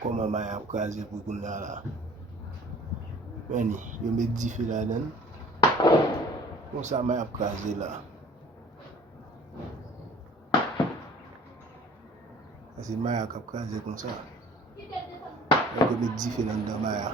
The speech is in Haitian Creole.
koman maya ap kaze pou koun la. Meni, yo met di fi la den. Kon sa maya ap kaze la. Ase maya kap kaze kon sa. Yo met di fi nan da maya.